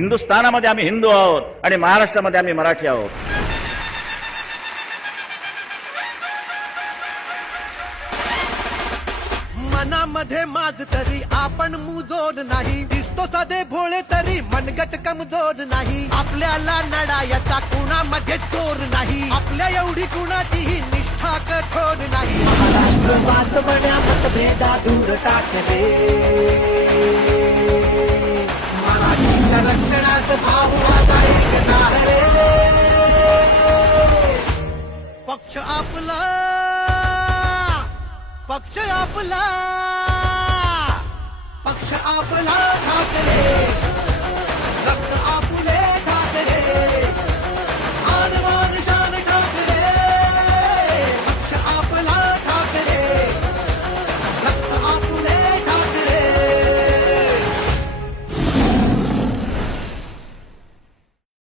हिंदुस्थानामध्ये आम्ही हिंदू आहोत आणि महाराष्ट्रामध्ये आम्ही मराठी आहोत. मनामध्ये माझ तरी आपण मुजोड नाही, दिसतो सदे भोळे तरी मनगट कमजोर नाही. आपल्याला लढायाचा कुणामध्ये जोर नाही, आपल्या एवढी कुणाचीही निष्ठा कठोर नाही. महाराष्ट्र वाचवण्या मतभेदा दूर टाकले, मराठीच्या रक्षणात भाऊ आता एक आहे. पक्ष आपला, पक्ष आपला, पक्ष आपला ठाकरे.